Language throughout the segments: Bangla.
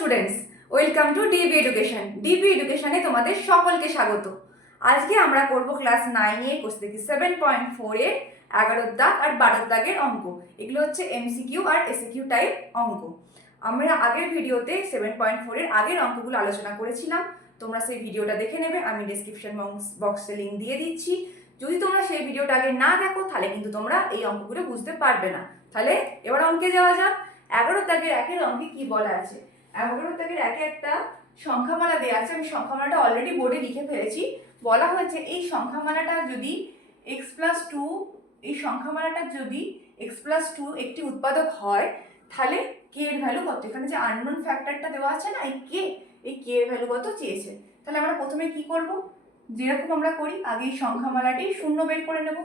Students, welcome to DB education. DB এডুকেশনে তোমাদের সকলকে স্বাগত। আজকে আমরা করব ক্লাস 9 এর কোর্স থেকে 7.4 এর 11 দাগ আর 12 দাগের অঙ্ক। এগুলো হচ্ছে এমসিকিউ আর এসিকিউ টাইপ অঙ্ক। আমরা আগের ভিডিওতে 7.4 এর আগের অঙ্কগুলো আলোচনা করেছিলাম। তোমরা সেই ভিডিওটা দেখে নেবে, আমি ডেসক্রিপশন বক্সে লিংক দিয়ে দিচ্ছি। যদি তোমরা সেই ভিডিওটা আগে না দেখো তাহলে কিন্তু তোমরা এই অঙ্কগুলো বুঝতে পারবে না। তাহলে এবার অঙ্কে যাওয়া যাক। 11 দাগের একের অঙ্কে কি বলা আছে? 11 দাগের একে একটা সংখ্যামালা দেওয়া আছে। আমি সংখ্যামালাটা অলরেডি বোর্ডে লিখে ফেলেছি। বলা হয়েছে এই সংখ্যামালাটা যদি x+2 এই সংখ্যামালাটা যদি x+2 একটি উৎপাদক হয় তাহলে কে এর ভ্যালু কত? এখানে যে আননোন ফ্যাক্টরটা দেওয়া আছে না, এই কে এর ভ্যালু কত চেয়েছে। তাহলে আমরা প্রথমে কি করব, যেরকম আমরা করি আগে এই সংখ্যামালাটি শূন্য বের করে নেব।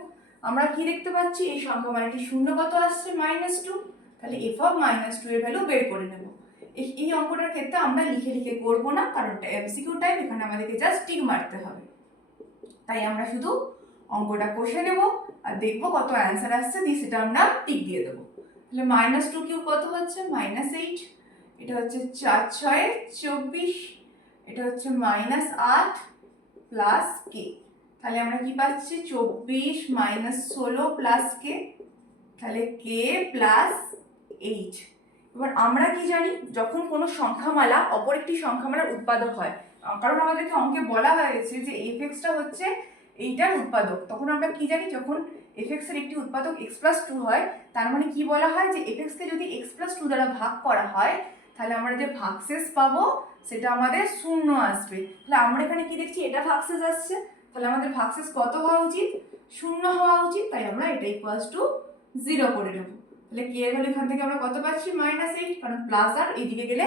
আমরা কি দেখতে পাচ্ছি, এই সংখ্যামালাটি শূন্য কত আসছে? -2। তাহলে f(-2) এর ভ্যালু বের করে নেব। এই অঙ্কটার ক্ষেত্রে আমরা লিখে লিখে করব না, কারণ এটা এমসিকিউ টাইপ, এখানে আমাদেরকে জাস্ট টিক মারতে হবে। তাই আমরা শুধু অঙ্কটা কষে নেব আর দেখব কত অ্যান্সার আসছে, দিয়ে সেটা আমরা টিক দিয়ে দেবো। তাহলে -2³ কত হচ্ছে? -8। এটা হচ্ছে 4×6 24। এটা হচ্ছে -8 প্লাস কে। তাহলে আমরা কি পাচ্ছি? 24 -16 প্লাস কে, তাহলে কে প্লাস 8। এবার আমরা কি জানি, যখন কোনো সংখ্যামালা অপর একটি সংখ্যামালার উৎপাদক হয়, কারণ আমাদেরকে অঙ্কে বলা হয়েছে যে এফএক্সটা হচ্ছে এইটার উৎপাদক, তখন আমরা কি জানি, যখন এফএক্স এর একটি উৎপাদক x+2 হয়, তার মানে কি বলা হয় যে এফএক্স কে যদি x+2 দ্বারা ভাগ করা হয় তাহলে আমরা যে ভাগশেষ পাবো সেটা আমাদের শূন্য আসবে। তাহলে আমরা এখানে কি দেখছি, এটা ভাগশেষ আসছে, তাহলে আমাদের ভাগশেষ কত হওয়া উচিত? শূন্য হওয়া উচিত। তাই আমরা এটা =0 করে নেব। তাহলে কে এর ভ্যালু এখান থেকে আমরা কত পাচ্ছি? -8, কারণ প্লাস আর এইদিকে গেলে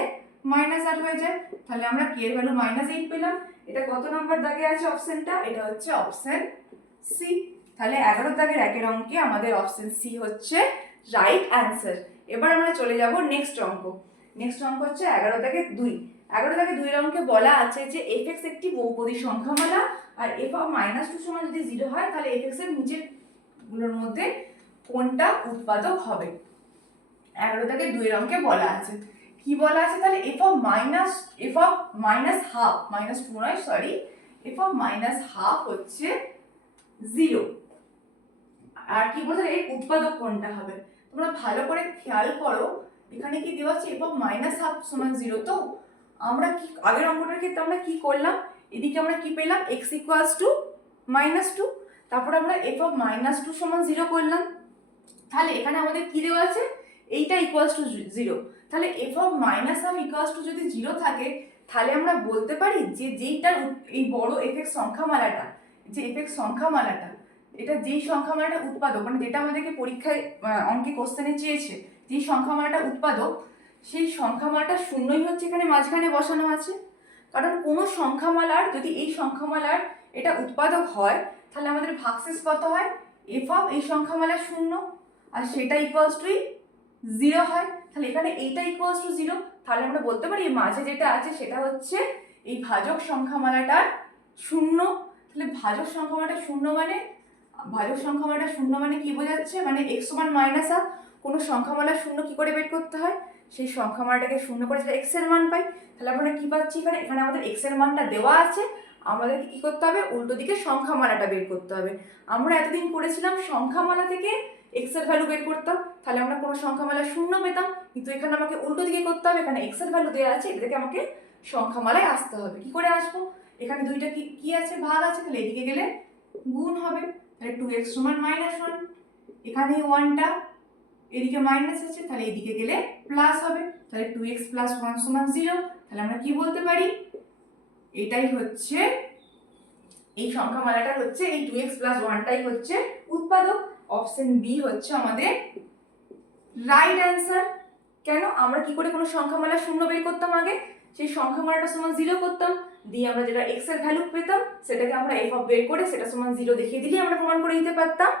-8 হয়ে যায়। তাহলে আমরা কে এর ভ্যালু -8 পেলাম। এটা কত নম্বর দাগে আছে অপশনটা? এটা হচ্ছে অপশন সি। তাহলে 11 দাগের একের অঙ্কে আমাদের অপশন সি হচ্ছে রাইট অ্যান্সার। এবার আমরা চলে যাব নেক্সট অঙ্ক। নেক্সট অঙ্ক হচ্ছে 11 দাগের 2। 11 দাগের 2 এর অঙ্কে বলা আছে যে fx একটি বহুপদী সংখ্যামালা আর f(-2) যদি 0 হয় তাহলে fx এর নিচের গুলোর মধ্যে কোনটা উৎপাদক হবে। 11 দাগের 2 এর অঙ্কে বলা আছে, কি বলা আছে? তাহলে f(-2) হচ্ছে 0। আর কি বলছে, এর উৎপাদক কোনটা হবে? তোমরা ভালো করে খেয়াল করো, এখানে কি দেওয়া আছে? f(-1/2) 0। তো আমরা কি আগের অঙ্কটার ক্ষেত্রে আমরা কি করলাম, এদিকে আমরা কি পেলাম? x = -2, তারপর আমরা f(-2) 0 করলাম। তাহলে এখানে আমাদের কি দেওয়া আছে? এইটা =0। তাহলে f(-1/2) যদি 0 থাকে তাহলে আমরা বলতে পারি যে যেইটা এই বড় fx সংখ্যামালাটা, যে fx সংখ্যামালাটা, এটা যেই সংখ্যামালাটা উৎপাদক, মানে যেটা আমাদেরকে পরীক্ষায় অঙ্কে কোশ্চেনে চেয়েছে, যেই সংখ্যামালাটা উৎপাদক, সেই সংখ্যামালাটা শূন্যই হচ্ছে এখানে মাঝখানে বসানো আছে। কারণ কোনো সংখ্যামালার যদি এই সংখ্যামালার এটা উৎপাদক হয় তাহলে আমাদের ভাগশেষ কত হয়? এই সংখ্যামালার শূন্য আর সেটা =0 হয়। তাহলে এখানে এইটা =0, তাহলে আমরা বলতে পারি মাঝে যেটা আছে সেটা হচ্ছে এই ভাজক সংখ্যামালাটার শূন্য। তাহলে ভাজক সংখ্যামালাটা শূন্য মানে কি বোঝাচ্ছে? মানে x = -r। কোনো সংখ্যামালার শূন্য কি করে বের করতে হয়? সেই সংখ্যামালাটাকে শূন্য করে সেটা x এর মান পাই। তাহলে আমরা কি পাচ্ছি? এখানে আমাদের x এর মানটা দেওয়া আছে, আমাদেরকে কি করতে হবে? উল্টো দিকে সংখ্যামালাটা বের করতে হবে। আমরা এতদিন করেছিলাম সংখ্যামালা থেকে x এর ভ্যালু বের করতাম, তাহলে আমরা কোনো সংখ্যামালা শূন্য পেতাম, কিন্তু এখানে আমাকে উল্টো দিকে করতে হবে। এখানে x এর ভ্যালু দেওয়া আছে, এটা থেকে আমাকে সংখ্যামালায় আসতে হবে। কি করে আসবো? এখানে দুইটা কি আছে? ভাগ আছে, তাহলে এদিকে গেলে গুণ হবে। তাহলে 2x = -1, এখানে 1টা এদিকে মাইনাস আছে, তাহলে এদিকে গেলে প্লাস হবে। তাহলে 2x + 1 = 0। তাহলে আমরা কি বলতে পারি? এটাই হচ্ছে এই সংখ্যামালাটা হচ্ছে এই 2x + 1টাই হচ্ছে উৎপাদক। অপশন বি হচ্ছে আমাদের রাইট অ্যান্সার। কেন? আমরা কি করে কোনো সংখ্যামালা শূন্য বের করতাম? আগে সেই সংখ্যামালাটা সমান 0 করতাম, দিয়ে আমরা যেটা x এর ভ্যালু পেতাম সেটাকে আমরা f বের করে সেটা সমান 0 দেখিয়ে দিলেই আমরা প্রমাণ করে দিতে পারতাম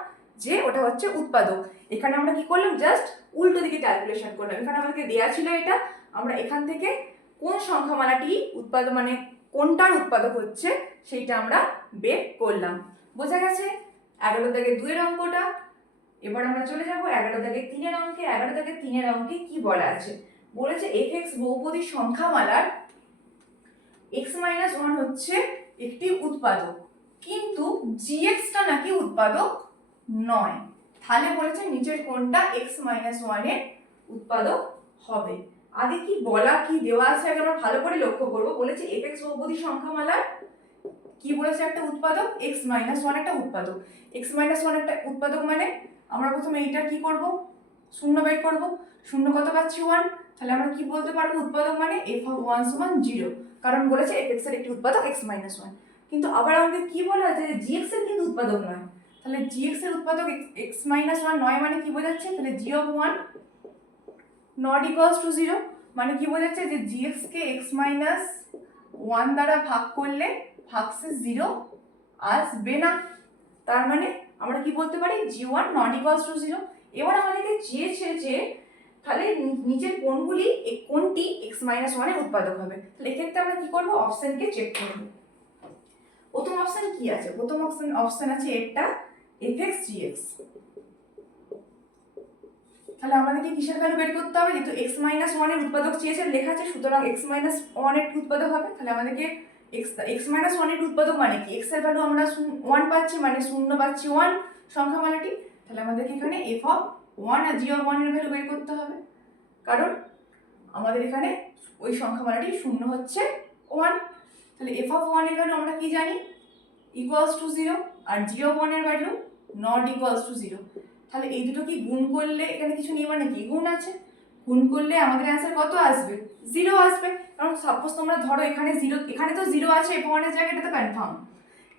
যে ওটা হচ্ছে উৎপাদক। এখানে আমরা কি করলাম? জাস্ট উল্টো দিকে ক্যালকুলেশন করলাম। এখানে আমাদেরকে দেওয়া ছিল এটা, আমরা এখান থেকে কোন সংখ্যামালাটি উৎপাদক, মানে কোনটার উৎপাদক হচ্ছে সেইটা আমরা বের করলাম। বোঝা গেছে 11 দাগের 2 এর অঙ্কটা। এবার আমরা চলে যাব 11 দাগের 3 এর অঙ্কে। 11 দাগের 3 এর অঙ্কে কি বলা আছে? বলেছে fx বহুপদী সংখ্যামালার x মাইনাস ওয়ান হচ্ছে একটি উৎপাদক, কিন্তু gx টা নাকি উৎপাদক নয়। তাহলে বলেছে নিচের কোনটা x মাইনাস ওয়ানের উৎপাদক হবে। আগে কি বলা কি দেওয়া আছে আগে আমরা ভালো করে লক্ষ্য করবো। বলেছে fx বহুপদী সংখ্যামালার কি বলেছে একটা উৎপাদক, x মাইনাস ওয়ান একটা উৎপাদক। x মাইনাস ওয়ান একটা উৎপাদক মানে আমরা প্রথমে এইটা কি করব, শূন্য বের করব। শূন্য কত পাচ্ছি 1, তাহলে আমরা কি বলতে পারবো উৎপাদক মানে f অফ 1 সমান 0, কারণ বলেছে fx এর একটি উৎপাদক x মাইনাস ওয়ান। কিন্তু আবার আমাদের কি বলা আছে যে gx এর কিন্তু উৎপাদক নয়, তাহলে gx এর উৎপাদক x মাইনাস ওয়ান নয় মানে কি বোঝাচ্ছে, তাহলে g of 1 not equals to 0, মানে কি বোঝাচ্ছে যে gx কে x মাইনাস ওয়ান দ্বারা ভাগ করলে ভাগশেষ 0 আসবে না। তার মানে আমরা কি বলতে পারি g1 নট ইকুয়ালস টু 0। এবার আমাদেরকে চেয়েছে যে তাহলে নিচের কোনটি x মাইনাস ওয়ানের উৎপাদক হবে। তাহলে এক্ষেত্রে আমরা কি করবো, অপশনকে চেক করবো। প্রথম অপশন কি আছে, প্রথম অপশন আছে এটা fx gx। তাহলে আমাদেরকে কিসের ভ্যালু বের করতে হবে, যেহেতু x মাইনাস ওয়ানের উৎপাদক চেয়েছে লেখা আছে, সুতরাং x মাইনাস ওয়ানের উৎপাদক হবে। তাহলে আমাদেরকে x মাইনাস ওয়ানের উৎপাদক মানে কি, x এর ভ্যালু আমরা 1 পাচ্ছি মানে 0 পাচ্ছি 1 সংখ্যামালাটি। তাহলে আমাদেরকে এখানে f অফ 1 আর g অফ 1 এর ভ্যালু বের করতে হবে, কারণ আমাদের এখানে ওই সংখ্যামালাটি 0 হচ্ছে 1। তাহলে f অফ 1 এর ভ্যালু আমরা কি জানি, ইকুয়ালস টু 0, আর g অফ 1 এর ভ্যালু নট ইকুয়ালস টু 0। তাহলে এই দুটো কি গুণ করলে, এখানে কিছু নেই মানে কি গুণ আছে, গুণ করলে আমাদের অ্যান্সার কত আসবে, 0 আসবে। কারণ সাপোজ তোমরা ধরো এখানে 0, এখানে তো 0 আছে f1 এর জায়গায়, এটা তো কনফার্ম।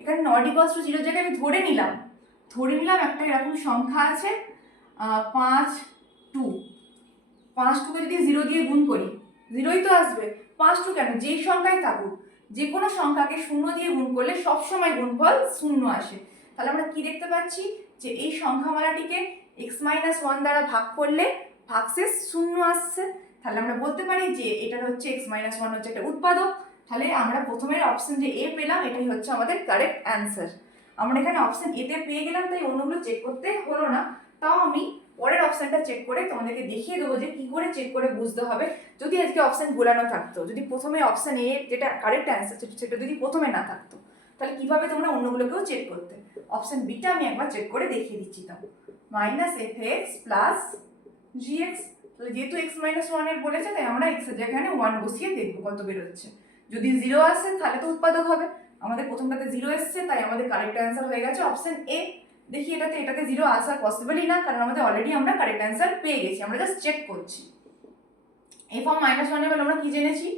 এখানে নট ইকুয়ালস টু 0 জায়গায় আমি ধরে নিলাম একটা এরকম সংখ্যা আছে 5 2, 5 2কে যদি 0 দিয়ে গুণ করি 0ই তো আসবে। 5 2 কেন, যেই সংখ্যাই থাকুক, যে কোনো সংখ্যাকে 0 দিয়ে গুণ করলে সবসময় গুণফল 0 আসে। তাহলে আমরা কি দেখতে পাচ্ছি যে এই সংখ্যামালাটিকে x মাইনাস ওয়ান দ্বারা ভাগ করলে ভাগশেষ 0 আসছে। তাহলে আমরা বলতে পারি যে এটা হচ্ছে x মাইনাস ওয়ান হচ্ছে একটা উৎপাদক। তাহলে আমরা প্রথমের অপশন যে এ পেলাম এটাই হচ্ছে আমাদের কারেক্ট অ্যান্সার। আমরা এখানে অপশন এতে পেয়ে গেলাম, তাই অন্যগুলো চেক করতে হলো না। তাও আমি পরের অপশনটা চেক করে তোমাদেরকে দেখিয়ে দেবো যে কি করে চেক করে বুঝতে হবে। যদি আজকে অপশন গোলানো থাকতো, যদি প্রথমে অপশন এ যেটা কারেক্ট অ্যান্সার সেটা যদি প্রথমে না থাকতো, তাহলে কিভাবে তোমরা অন্যগুলোকেও চেক করতে। অপশন বিটা আমি একবার চেক করে দেখিয়ে দিচ্ছি। তাও মাইনাস এফ এক্স প্লাস জি এক্স, তাহলে যেহেতু এক্স মাইনাস ওয়ানের বলেছে তাই আমরা এক্স এর জায়গায় 1 বসিয়ে দেখবো কত বেরোচ্ছে। যদি 0 আসে তাহলে তো উৎপাদক হবে, আমাদের প্রথমটাতে 0 এসছে তাই আমাদের কারেক্ট অ্যান্সার হয়ে গেছে অপশন এ। দেখি এটাতে 0 আসার পসিবলই না, কারণ আমাদের অলরেডি আমরা কারেক্ট অ্যান্সার পেয়ে গেছি, আমরা জাস্ট চেক করছি। এই ফর্ম মাইনাস ওয়ানের বেলা আমরা কি জেনেছি,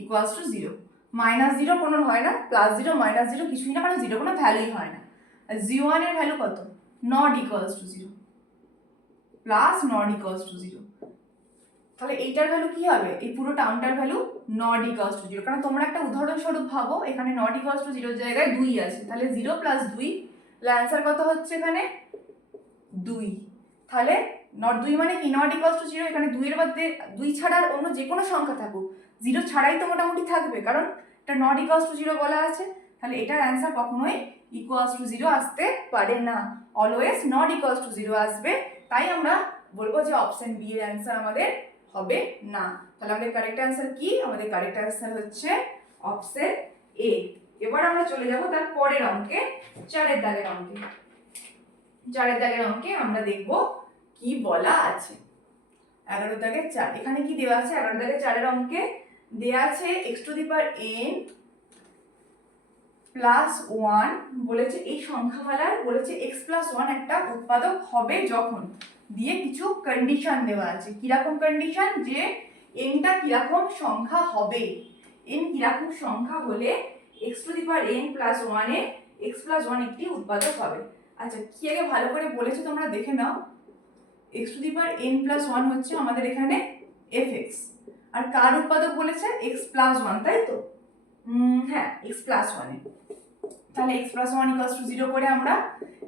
ইকুয়ালস টু 0। মাইনাস 0 কোনো হয় না, প্লাস 0 মাইনাস 0 কিছুই না, কারণ 0 কোনো ভ্যালুই হয় না। আর g1 এর ভ্যালু কত, not equals to 0 plus not equals to 0। তাহলে এইটার ভ্যালু কি হবে, এই পুরো টার্মটার ভ্যালু নট ইকুয়ালস টু 0। কারণ তোমরা একটা উদাহরণস্বরূপ ভাবো, এখানে নট ইকুয়ালস টু 0 এর জায়গায় 2 আছে, তাহলে 0 প্লাস 2, তাহলে অ্যান্সার কত হচ্ছে এখানে 2। তাহলে নট 2 মানে কি, নট ইকুয়ালস টু 0। এখানে 2 এর মধ্যে 2 ছাড়া আর অন্য যে কোনো সংখ্যা থাকুক 0 ছাড়াই তো মোটামুটি থাকবে, কারণ এটা নট ইকুয়ালস টু 0 বলা আছে। তাহলে এটার অ্যান্সার কখনোই ইকুয়ালস টু 0 আসতে পারে না, অলওয়েজ নট ইকুয়ালস টু 0 আসবে। তাই আমরা বলবো যে অপশন বি এর অ্যান্সার আমাদের হবে না। তাহলে আমাদের কারেক্ট অ্যান্সার কি, আমাদের কারেক্ট অ্যান্সার হচ্ছে অপশন এ। এবার আমরা চলে যাব তার পরের অঙ্কে, 4 দাগের অঙ্কে। 4 দাগের অঙ্কে আমরা দেখব কি বলা আছে। 11 দাগের 4, এখানে কি দেওয়া আছে, 11 দাগের 4 অঙ্কে দেওয়া আছে x to the power n plus 1 বলেছে এই সংখ্যামালার, বলেছে x প্লাস 1 একটা উৎপাদক হবে যখন, দিয়ে কিছু কন্ডিশন দেওয়া আছে। কিরকম কন্ডিশন, যে n টা কিরকম সংখ্যা হবে, n কিরকম সংখ্যা হলে x to the power n plus 1 A x plus 1 একটি উৎপাদক হবে। আচ্ছা কি আগে ভালো করে বলেছে তোমরা দেখে নাও, x to the power n plus 1 হচ্ছে আমাদের এখানে fx, আর কার উৎপাদক বলেছে x প্লাস 1, তাই তো, হ্যাঁ x প্লাস 1 এ। তাহলে x প্লাস 1 ইকুয়ালস টু 0 করে আমরা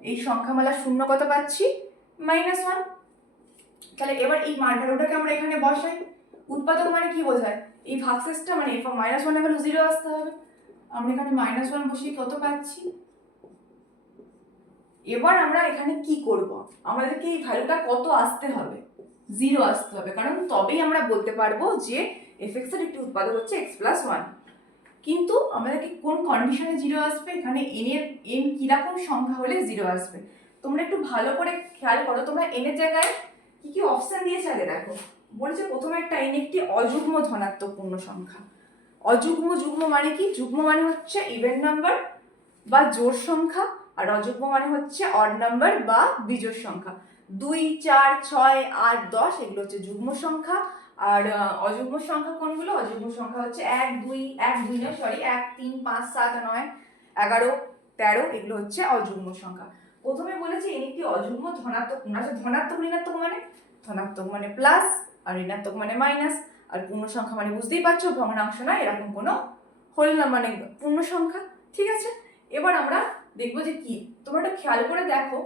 এই সংখ্যামালা শূন্য কত পাচ্ছি, -1। তাহলে এবার এই মান ভ্যালুটাকে আমরা এখানে বসাই। উৎপাদক মানে কি বোঝায়, এই ভাগশেষটা মানে f অফ -1 এর ভ্যালু 0 আসতে হবে। আমরা এখানে -1 বসিয়ে কত পাচ্ছি। এবার আমরা এখানে কি করব, আমাদেরকে এই ভ্যালুটা কত আসতে হবে, জিরো আসতে হবে, কারণ তবেই আমরা বলতে পারবো যে এফএক্স এর একটি উৎপাদক হচ্ছে এক্স প্লাস ওয়ান। কিন্তু আমাদেরকে কোন কন্ডিশনে জিরো আসবে, এখানে এন কিরকম সংখ্যা হলে জিরো আসবে। তোমরা একটু ভালো করে খেয়াল করো, তোমরা এন এর জায়গায় কি কি অপশন দিয়েছে আগে দেখো। বলছে প্রথমে একটা এন একটি অযুগ্ম ধনাত্মক পূর্ণ সংখ্যা। অযুগ্ম, যুগ্ম মানে কি? যুগ্ম মানে হচ্ছে ইভেন নাম্বার বা জোড় সংখ্যা, আর অযুগ্ম মানে হচ্ছে অড নাম্বার বা বিজোড় সংখ্যা। 2, 4, 6, 8, 10 এগুলো হচ্ছে যুগ্ম সংখ্যা। আর অযুগ্ম সংখ্যা কোনগুলো? অযুগ্ম সংখ্যা হচ্ছে 1, 2 নয়, সরি 1, 3, 5, 7, 9, 11, 13 এগুলো হচ্ছে অযুগ্ম সংখ্যা। প্রথমে বলেছি এন একটি অযুগ্ম ধনাত্মক পূর্ণ। আচ্ছা, ধনাত্মক ঋণাত্মক মানে? ধনাত্মক মানে প্লাস, আর ঋণাত্মক মানে মাইনাস, আর পূর্ণ সংখ্যা মানে বুঝতেই পারছো ভগ্নাংশ নয়, এরকম কোনো হোল না মানে পূর্ণ সংখ্যা। ঠিক আছে, এবার আমরা দেখবো যে কি। তোমরা একটু খেয়াল করে দেখো,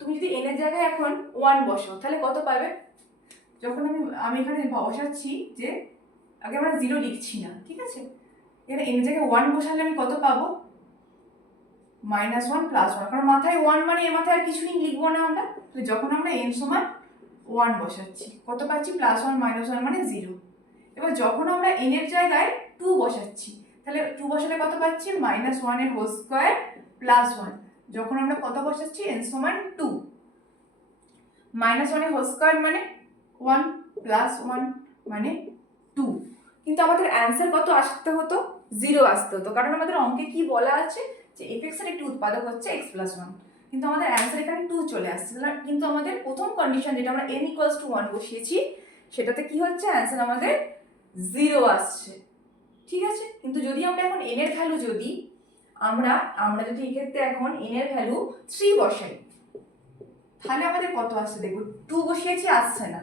তুমি যদি এন এর জায়গায় এখন 1 বসাও তাহলে কত পাবে? যখন আমি এখানে বসাচ্ছি যে আগে আমরা 0 লিখছি না, ঠিক আছে, এখানে এন এর জায়গায় 1 বসালে আমি কত পাবো? -1 + 1, কারণ মাথায় 1 মানে এর মাথায় আর কিছুই লিখবো না আমরা। তো যখন আমরা n সমান 1 বসাচ্ছি কত পাচ্ছি? +1 -1 মানে 0। এবার যখন আমরা n এর জায়গায় 2 বসাচ্ছি তাহলে 2 বসালে কত পাচ্ছি? -1 এর হোল স্কয়ার +1। যখন আমরা কত বসাচ্ছি? n সমান 2। -1 এর হোল স্কয়ার মানে 1 +1 মানে 2। কিন্তু আমাদের অ্যান্সার কত আসতে হতো? 0 আসতে হতো, কারণ আমাদের অঙ্কে কি বলা আছে যে এফএক্স এর একটি উৎপাদক হচ্ছে x + 1। কিন্তু আমাদের অ্যান্সার এখানে 2 চলে আসছে। কিন্তু আমাদের প্রথম কন্ডিশন যেটা আমরা n = 1 বসিয়েছি সেটাতে কি হচ্ছে? অ্যান্সার আমাদের 0 আসছে। ঠিক আছে, কিন্তু যদি আমরা এখন n এর ভ্যালু যদি আমরা যদি এই ক্ষেত্রে এখন n এর ভ্যালু 3 বসাই তাহলে আমাদের কত আসছে দেখো। 2 বসিয়েছি, আসছে না,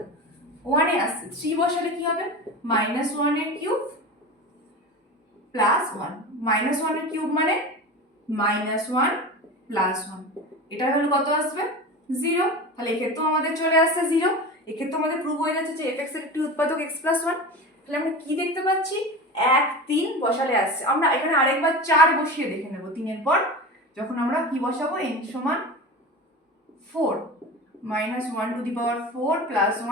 1 এ আসছে। 3 বসালে কি হবে? -1 এর কিউব +1। -1 এর কিউব মানে -1 +1। এটা হলো কত আসবে? 0। তাহলে এক্ষেত্রেও আমাদের চলে আসছে 0। এক্ষেত্রে আমাদের প্রুভ হয়ে যাচ্ছে যে fx এর একটি উৎপাদক x + 1। তাহলে আমরা কি দেখতে পাচ্ছি? 1, 3 বসালে আসছে। আমরা এখানে আরেকবার 4 বসিয়ে দেখে নেব। 3 এর পর যখন আমরা কি বসাবো? n সমান 4, -1⁴ +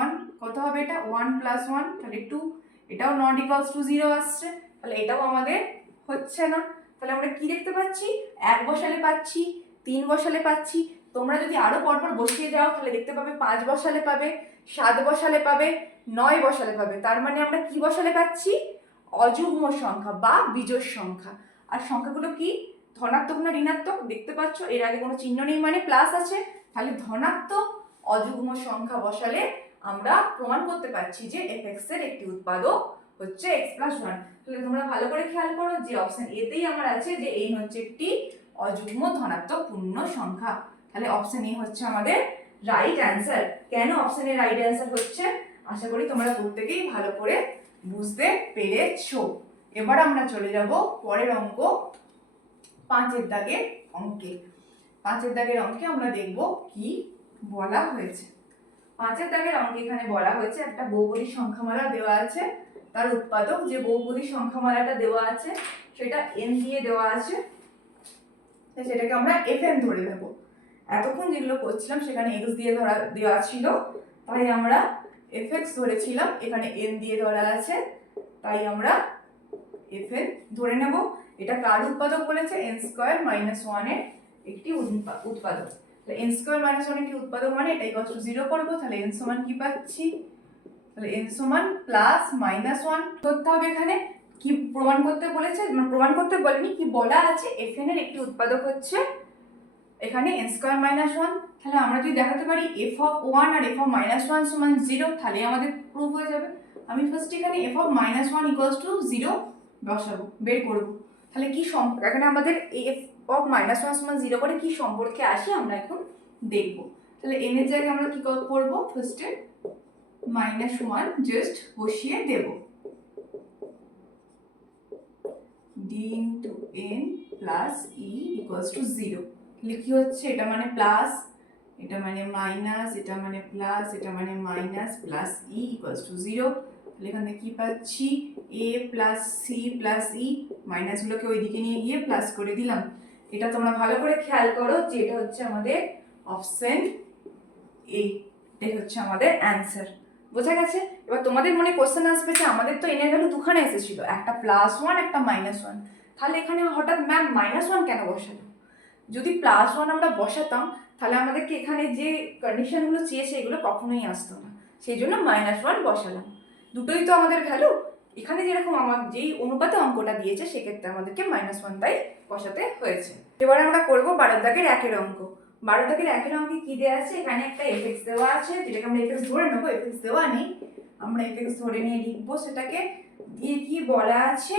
1 কত হবে? এটা 1 + 1 তাহলে 2। এটাও নট ইকুয়ালস টু 0 আসছে, তাহলে এটাও আমাদের হচ্ছে না। তাহলে আমরা কি দেখতে পাচ্ছি? 1 বসালে পাচ্ছি, 3 বসালে পাচ্ছি। তোমরা যদি আরো পরপর বসিয়ে যাও তাহলে দেখতে পাবে 5 বসালে পাবে, 7 বসালে পাবে, 9 বসালে পাবে। তার মানে আমরা কি বসালে পাচ্ছি? অযুগ্ম সংখ্যা বা বিজোড় সংখ্যা। আর সংখ্যাগুলো কি? ধনাত্মক না ঋণাত্মক? দেখতে পাচ্ছ এর আগে কোনো চিহ্ন নেই মানে প্লাস আছে। তাহলে ধনাত্মক অযুগ্ম সংখ্যা বসালে আমরা প্রমাণ করতে পারছি যে fx এর একটি উৎপাদক হচ্ছে x + 1। তাহলে তোমরা ভালো করে খেয়াল করো যে অপশন এতেই আমার আছে যে n হচ্ছে একটি অযুগ্ম ধনাত্মক পূর্ণ সংখ্যা। তাহলে অপশন এ হচ্ছে আমাদের রাইট অ্যান্সার। কেন অপশন এ রাইট অ্যান্সার হচ্ছে আশা করি তোমরা প্রত্যেকেই ভালো করে বুঝতে পেরেছো। এবার আমরা চলে যাব পরের অঙ্ক, 5 এর দাগের অঙ্কে। 5 এর দাগের অঙ্কে আমরা দেখব কি বলা হয়েছে। 5 এর দাগের অঙ্কে এখানে বলা হয়েছে একটা বহুপদী সংখ্যামালা দেওয়া আছে, তার উৎপাদক যে বহুপদী সংখ্যামালাটা দেওয়া আছে সেটা n দিয়ে দেওয়া আছে, সেটাকে আমরা fn ধরে নেব। এতক্ষণ যেগুলো করছিলাম সেখানে x দিয়ে দেওয়া ছিল, তাই আমরা fx ধরেছিলাম। এখানে n দিয়ে ধরা আছে, তাই আমরা fn ধরে নেব। এটা কার উৎপাদক বলেছে? n² - 1 এর একটি উৎপাদক। তাহলে n² - 1 একটি উৎপাদক মানে এটা ইকুয়াল টু 0 করব। তাহলে n সমান কি পাচ্ছি? তাহলে n সমান +-1 করতে হবে। এখানে কি প্রমাণ করতে বলেছে? মানে প্রমাণ করতে বলেনি, কি বলা আছে? fn এর একটি উৎপাদক হচ্ছে এখানে n² - 1। তাহলে আমরা যদি দেখাতে পারি f(1) আর f(-1) সমান 0 তাহলে আমাদের প্রুফ হয়ে যাবে। আমি ফার্স্ট এখানে f(-1) ইকুয়ালস টু 0 বসাবো, বের করব। তাহলে কি সম্পর্ক এখানে আমাদের f(-1) সমান 0 করে কি সম্পর্কে আসে আমরা এখন দেখব। তাহলে n এর জায়গায় আমরা কি করব? ফার্স্টে -1 জাস্ট বসিয়ে দেব, d * n + e = 0। তাহলে কি হচ্ছে? এটা মানে প্লাস, এটা মানে মাইনাস, এটা মানে প্লাস, এটা মানে মাইনাস, প্লাস e = 0। তাহলে এখানে কি পাচ্ছি? a + c + e, মাইনাসগুলোকে ওইদিকে নিয়ে গিয়ে প্লাস করে দিলাম। এটা তোমরা ভালো করে খেয়াল করো যে এটা হচ্ছে আমাদের অপশন এ, এটাই হচ্ছে আমাদের অ্যান্সার। বোঝা গেছে? এবার তোমাদের মনে কোশ্চেন আসবে যে আমাদের তো এন এর ভ্যালু দুখানে এসেছিল, একটা +1 একটা -1, তাহলে এখানে হঠাৎ ম্যাম -1 কেন বসালো? যদি +1 আমরা বসাতাম তাহলে আমাদেরকে এখানে যে কন্ডিশনগুলো চেয়েছে এগুলো কখনোই আসতো না, সেই জন্য -1 বসালাম। দুটোই তো আমাদের ভ্যালু, এখানে যেরকম আমার যেই অনুপাতে অঙ্কটা দিয়েছে সেক্ষেত্রে আমাদেরকে -1 তাই বসাতে হয়েছে। এবার আমরা করব 12 দাগের 1 অঙ্ক। 12 দাগের 1 অঙ্কে কি দেওয়া আছে? এখানে একটা এফএক্স দেওয়া আছে, যেটাকে আমরা এফএক্স ধরে নেবো, এফএক্স দেওয়া নেই, আমরা এফএক্স ধরে নিয়ে লিখবো সেটাকে। দিয়ে কি বলা আছে?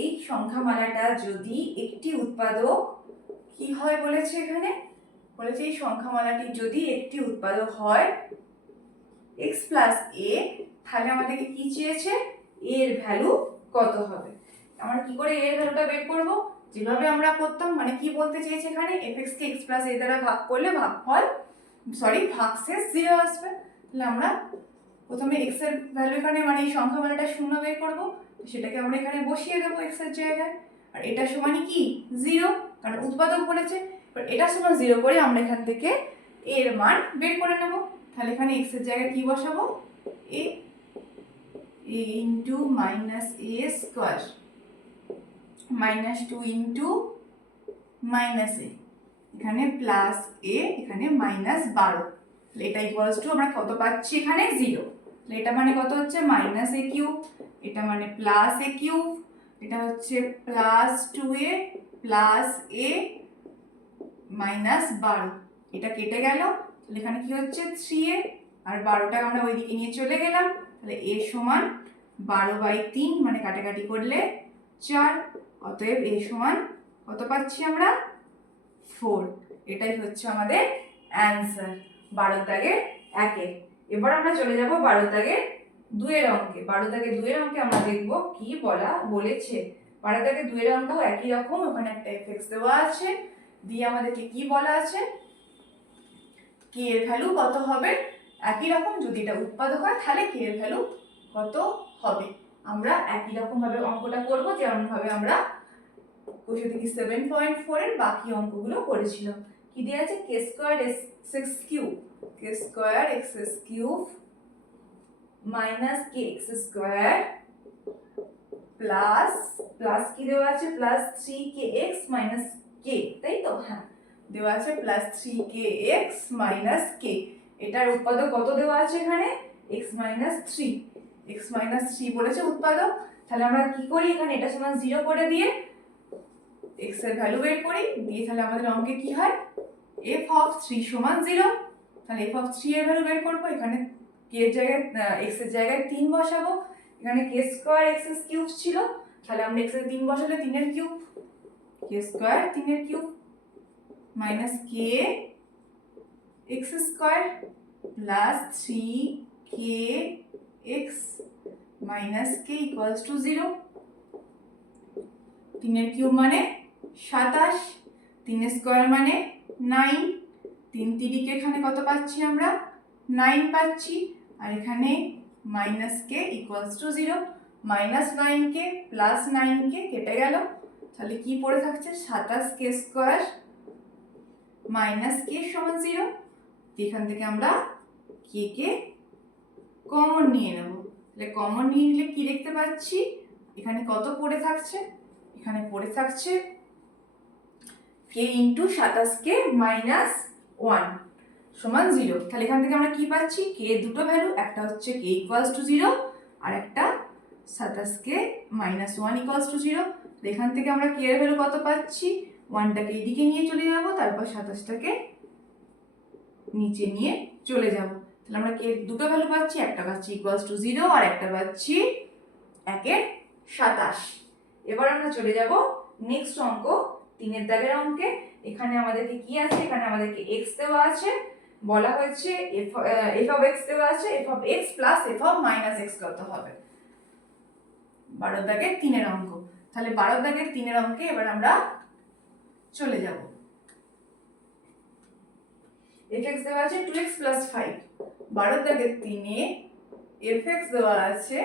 এই সংখ্যামালাটা যদি একটি উৎপাদক কি হয় বলেছে, এখানে বলেছে এই সংখ্যামালাটি যদি একটি উৎপাদক হয় x প্লাস a, তাহলে আমাদেরকে কি চেয়েছে? a এর ভ্যালু কত হবে। আমরা কি করে a এর ভ্যালুটা বের করব? যেভাবে আমরা করতাম, মানে কি বলতে চেয়েছে এখানে, fx K x plus a দ্বারা ভাগ করলে ভাগশেষ 0 আসবে। তাহলে আমরা প্রথমে x এর ভ্যালু এখানে, মানে এই সংখ্যামালাটা 0 বের করব, সেটাকে আমরা এখানে বসিয়ে দেবো x এর জায়গায়। আর এটা সমানই কি 0, কারণ উৎপাদক বলেছে। এবার এটা সমান 0 করে আমরা এখান থেকে a এর মান বের করে নেব। তাহলে এখানে x এর জায়গায় কি বসাবো? a into minus a square -2 into minus a, এখানে প্লাস a, এখানে -12। এটা ইকুয়ালস টু আমরা কত পাচ্ছি এখানে? 0। এটা মানে কত হচ্ছে? -a কিউব, এটা মানে +a কিউব, এটা হচ্ছে +2a প্লাস a -12, এটা কেটে গেল। তাহলে এখানে কি হচ্ছে? 3a, আর 12টা আমরা ওইদিকে নিয়ে চলে গেলাম। তাহলে a সমান 12/3, মানে কাটাকাটি করলে 4, অতএব a সমান কত পাচ্ছি আমরা? 4। এটাই হচ্ছে আমাদের অ্যান্সার 12 দাগের 1-এর। এবার আমরা চলে যাব 12 দাগের 2-এর অঙ্কে। 12 দাগের 2-এর অঙ্কে আমরা দেখব কি বলেছে। 12 দাগের 2-এর অঙ্ক একই রকম, ওখানে একটা এফএক্স দেওয়া আছে, দিয়ে আমাদেরকে কি বলা আছে? কে এর ভ্যালু কত হবে। একই রকম, যদি এটা উৎপাদক হয় তাহলে কে এর ভ্যালু কত হবে। আমরা একই রকম ভাবে অঙ্কটা করব যেমন ভাবে আমরা কোষে থেকে 7.4 এর বাকি অঙ্কগুলো করেছিলাম। কি দেওয়া আছে? k square x cube minus kx square plus কি দেওয়া আছে? প্লাস 3kx মাইনাস k, তাই তো? হ্যাঁ, দেওয়া আছে প্লাস 3kx মাইনাস k। এটার উৎপাদক কত দেওয়া আছে এখানে? x মাইনাস 3 বলেছে উৎপাদক। তাহলে আমরা কি করি? এখানে এটা সমান 0 করে দিয়ে x এর ভ্যালু বের করি, দিয়ে তাহলে আমাদের অঙ্কে কি হয়? f অফ 3 সমান 0। তাহলে f অফ 3 এর ভ্যালু বের করবো, এখানে k এর জায়গায় x এর জায়গায় 3 বসাবো, এখানে k স্কয়ার x কিউব ছিল, তাহলে আমরা x এর 3 বসালে 3 এর কিউব, k স্কয়ার 3 এর cube minus k x square plus 3k x minus k equals to 0। 3 এর কিউব মানে 27, 3 স্কয়ার মানে 9, 3 তিরিকে এখানে কত পাচ্ছি আমরা? 9 পাচ্ছি, আর এখানে minus k equals to 0। -9k plus 9k কেটে গেল, তাহলে কি পড়ে থাকছে? 27k স্কয়ার মাইনাস k সমান 0। এখান থেকে আমরা k কে কমন নিয়ে নেব। তাহলে কমন নিয়ে নিলে কি দেখতে পাচ্ছি? এখানে কত পড়ে থাকছে? এখানে পড়ে থাকছে k ইন্টু 27k মাইনাস 1 সমান 0। তাহলে এখান থেকে আমরা কি পাচ্ছি? k দুটো ভ্যালু, একটা হচ্ছে k ইকুয়ালস টু 0 আর একটা 27k মাইনাস 1 ইকুয়ালস টু 0। এখান থেকে আমরা k এর ভ্যালু কত পাচ্ছি? 1টাকে এদিকে নিয়ে চলে যাব, তারপর 27টাকে নিচে নিয়ে চলে যাব। তাহলে আমরা k দুটো ভ্যালু পাচ্ছি, একটা পাচ্ছি ইকুয়ালস টু 0 আর একটা পাচ্ছি 1/27। এবার আমরা চলে যাব নেক্সট অঙ্ক 3-এর দাগের অঙ্কে। এখানে আমাদেরকে কি আছে? এখানে আমাদেরকে x দেওয়া আছে, বলা হয়েছে f অফ x দেওয়া আছে, f of x plus f of minus x কত হবে। 12 দাগের 3-এর অঙ্ক। তাহলে 12 দাগের 3-এর অঙ্কে এবার আমরা চলে যাব। fx দেওয়া আছে 2x প্লাস 5। 12 দাগের 3-এ fx দেওয়া আছে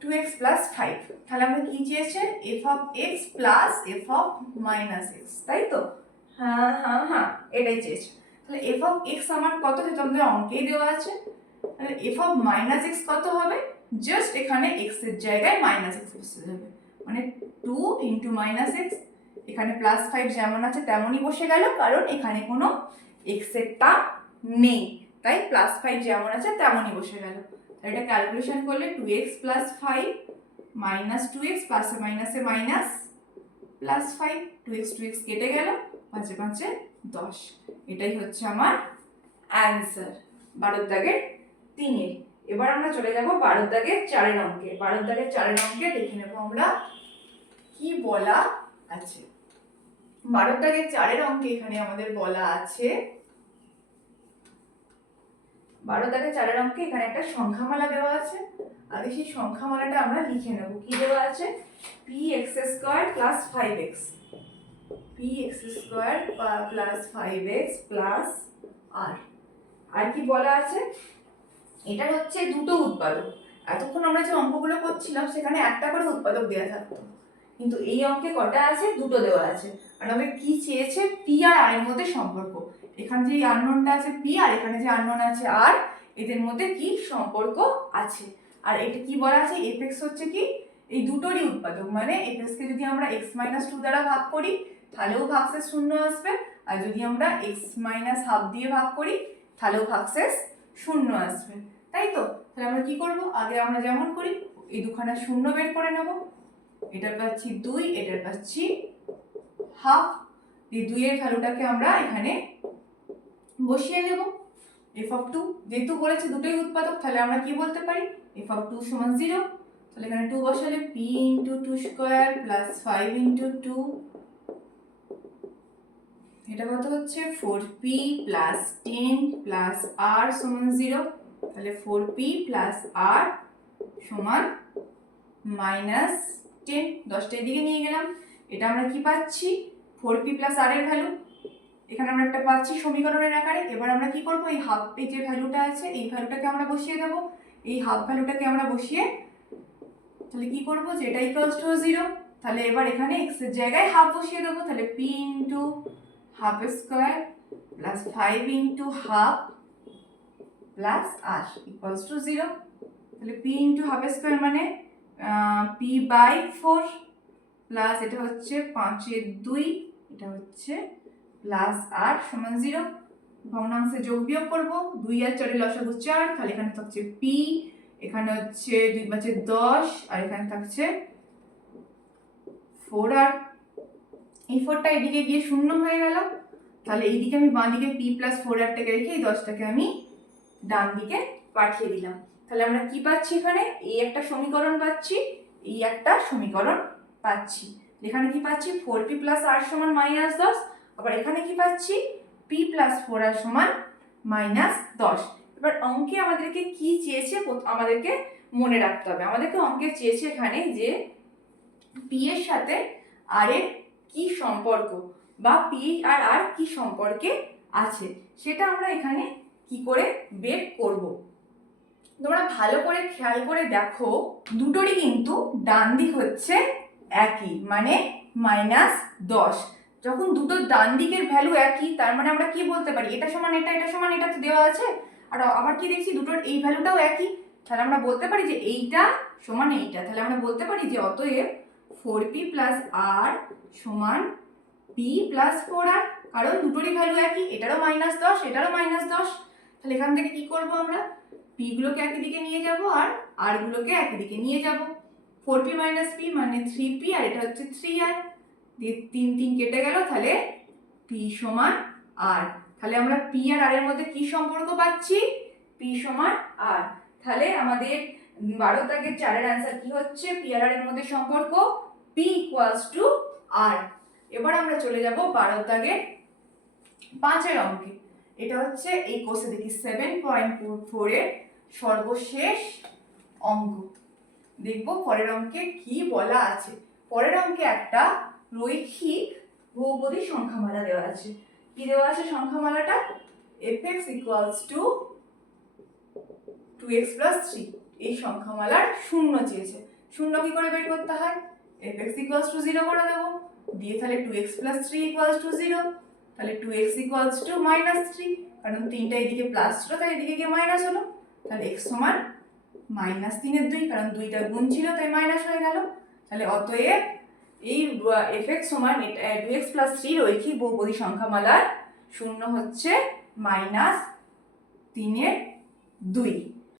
2x প্লাস 5। তাহলে আমরা কি চেয়েছে? f of x plus f of minus x, তাই তো? হ্যাঁ, এটাই চেয়েছে। তাহলে এফ অফ এক্স আমার কত সেটা আমাদের অঙ্কেই দেওয়া আছে। তাহলে এফ অফ মাইনাস এক্স কত হবে, জাস্ট এখানে এক্স এর জায়গায় মাইনাস এক্স বসে যাবে, মানে 2 ইন্টু মাইনাস এক্স, এখানে প্লাস 5 যেমন আছে তেমনই বসে গেল, কারণ এখানে কোনো এক্স এর টার্ম নেই, তাই প্লাস 5 যেমন আছে তেমনই বসে গেল। এটা ক্যালকুলেশন করলে 2x প্লাস 5 মাইনাস 2x প্লাসে মাইনাসে মাইনাস প্লাস 5, 2x কেটে গেল, 5 5 10। এটাই হচ্ছে আমার অ্যান্সার 12 দাগের 3-এর। এবার আমরা চলে যাব 12 দাগের 4-এর অঙ্কে। 12 দাগের 4-এর অঙ্কে দেখে নেব আমরা কি বলা আছে। 12 দাগের 4-এর অঙ্কে এখানে আমাদের বলা আছে, 12 দাগের 4-এর অঙ্কে এখানে একটা সংখ্যামালা দেওয়া আছে। আগে সেই সংখ্যামালাটা আমরা লিখে নেব। কি দেওয়া আছে, px square plus 5x, px square plus 5x plus r। আর কি বলা আছে, এটা হচ্ছে দুটো উৎপাদক। এতক্ষণ আমরা যে অঙ্কগুলো করছিলাম সেখানে একটা করে উৎপাদক দেওয়া থাকতো, কিন্তু এই অঙ্কে কটা আছে, দুটো দেওয়া আছে। আর আমাদের কি চেয়েছে, পি আর আর এর মধ্যে সম্পর্ক। এখানে যে আননোনটা আছে পি, আর এখানে যে আননোন আছে আর, এদের মধ্যে কি সম্পর্ক আছে। আর এটা কি বলা আছে, এফএক্স হচ্ছে কি এই দুটোরই উৎপাদক, মানে এফএক্স কে যদি আমরা x - 2 দ্বারা ভাগ করি তাহলেও ভাগশেষ শূন্য আসবে, আর যদি আমরা x - হাফ দিয়ে ভাগ করি তাহলেও ভাগশেষ শূন্য আসবে, তাই তো। তাহলে আমরা কি করব, আগে আমরা যেমন করি এই দুখানা শূন্য বের করে নেব। এটার পাচ্ছি 2, এটার পাচ্ছি হাফ। এই 2 এর ভ্যালুটাকে আমরা এখানে বসিয়ে নেব। f of 2 যেহেতু বলেছে দুটোই উৎপাদক, তাহলে আমরা কি বলতে পারি, f of 2 সমান 0। তাহলে এখানে 2 বসালে p into 2 square plus 5 into 2, এটা কত হচ্ছে 4p প্লাস 10 প্লাস r সমান 0। তাহলে 4p প্লাস r সমান -10। 10টা এদিকে নিয়ে গেলাম, এটা আমরা কি পাচ্ছি, 4p প্লাস r এর ভ্যালু এখানে আমরা একটা পাচ্ছি সমীকরণের আকারে। এবার আমরা কি করব, এই হাফ পে যে ভ্যালুটা আছে এই ভ্যালুটাকে আমরা বসিয়ে দেব। এই হাফ ভ্যালুটাকে আমরা বসিয়ে তাহলে কি করব, যে এটা ইকুয়ালস টু 0। তাহলে এবার এখানে x এর জায়গায় হাফ বসিয়ে দেব। তাহলে p into half square plus 5 into half plus r equals to 0। তাহলে p ইনটু হাফ স্কয়ার মানে p বাই 4 প্লাস এটা হচ্ছে 5 এর 2, এটা হচ্ছে প্লাস r সমান 0। ভগ্নাংশে যোগ বিয়োগ করব, 2 আর 4 এর লসাগু 4, তাহলে এখানে থাকছে p, এখানে হচ্ছে 2 × 5 = 10, আর এখানে থাকছে 4r। এই 4টা এদিকে গিয়ে শূন্য হয়ে গেল। তাহলে এইদিকে আমি বাঁ দিকে p প্লাস 4r-টাকে রেখে এই 10টাকে আমি ডান দিকে পাঠিয়ে দিলাম। তাহলে আমরা কি পাচ্ছি, এখানে এই একটা সমীকরণ পাচ্ছি, এই একটা সমীকরণ পাচ্ছি। এখানে কি পাচ্ছি, 4p প্লাস r সমান -10, আবার এখানে কি পাচ্ছি, p প্লাস 4r সমান -10। এবার অঙ্কে আমাদেরকে কি চেয়েছে আমাদেরকে মনে রাখতে হবে। আমাদেরকে অঙ্কে চেয়েছে এখানে যে p এর সাথে r এর কি সম্পর্ক, বা p আর r কি সম্পর্কে আছে, সেটা আমরা এখানে কি করে বের করব। তোমরা ভালো করে খেয়াল করে দেখো, দুটোরই কিন্তু ডান দিক হচ্ছে একই, মানে -10। যখন দুটোর ডান দিকের ভ্যালু একই, তার মানে আমরা কি বলতে পারি, এটা সমান এটা, এটা সমান এটা তো দেওয়া আছে, আর আবার কি দেখছি দুটোর এই ভ্যালুটাও একই, তাহলে আমরা বলতে পারি যে এইটা সমান এইটা। তাহলে আমরা বলতে পারি যে অতএব 4p প্লাস r সমান p প্লাস 4r, কারণ দুটোরই ভ্যালু একই, এটারও -10 এটারও -10। তাহলে এখান থেকে কি করব, আমরা p গুলোকে একই দিকে নিয়ে যাব আর r গুলোকে একই দিকে নিয়ে যাব। 4p মাইনাস p মানে 3p, আর এটা হচ্ছে 3r, দিয়ে 3 3 কেটে গেল, তাহলে p সমান r। তাহলে আমরা p আর r এর মধ্যে কি সম্পর্ক পাচ্ছি, p সমান r। তাহলে আমাদের 12 দাগের 4-এর অ্যান্সার কি হচ্ছে, p আর r এর মধ্যে সম্পর্ক p ইকুয়ালস টু r। এবার আমরা চলে যাব 12 দাগের 5-এর অঙ্কে। এটা হচ্ছে এই কোর্সে দেখি 7.4 এর সর্বশেষ অঙ্ক। দেখব পরের অঙ্কে কি বলা আছে। পরের অঙ্কে একটা রৈখিক বহুপদী সংখ্যামালা দেওয়া আছে। কি দেওয়া আছে সংখ্যামালাটা, fx equals to 2x plus 3। এই সংখ্যামালার শূন্য চেয়েছে। শূন্য কি করে বের করতে হয়, fx ইকুয়ালস টু 0 করে দেব, দিয়ে তাহলে 2x প্লাস 3 ইকুয়ালস টু 0। তাহলে 2x ইকুয়ালস টু -3, কারণ 3টা এদিকে প্লাস ছিল তাই এদিকে গিয়ে মাইনাস হলো। তাহলে x সমান -3/2, কারণ 2টা গুণ ছিল তাই মাইনাস হয়ে গেল। তাহলে অতএব এই fx সমান 2x + 3 রৈখিক বহুপদী সংখ্যামালার শূন্য হচ্ছে -3/2।